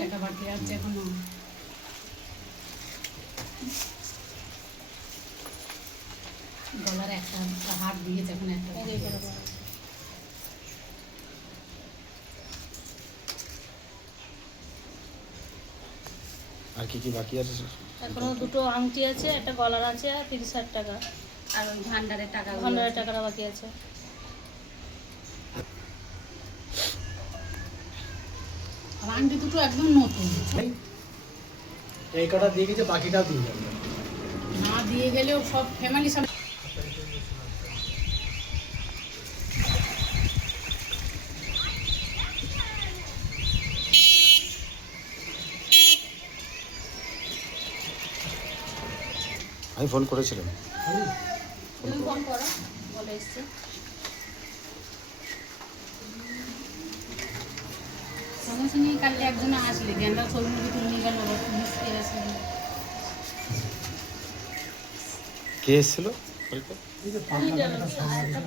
টাকা বাকি আছে এখনো। গলার একটা হাত দিয়েছে এখন একটা। আর কি কি বাকি আছে? এখনো দুটো আংটি আছে, একটা গলার আছে, আর 30,000 টাকা। আর ওই ভান্ডারের টাকাটা বাকি আছে। আর আংটি দুটো একদম নতুন। এই কটা দিয়ে গেছে, বাকিটাও দিয়ে যাবে। না দিয়ে গেলেও সব ফ্যামিলি সব। আমি ফোন করেছিলাম। তুমি ফোন করো, বলে এসছি। সঙ্গে সঙ্গে কালকে একজন আসলে গেন্দা ছবি তুলে নিয়ে গেল, মিস্ত্রি আসলে। কে এসেছিল? তুমি জানো কি, আর একটা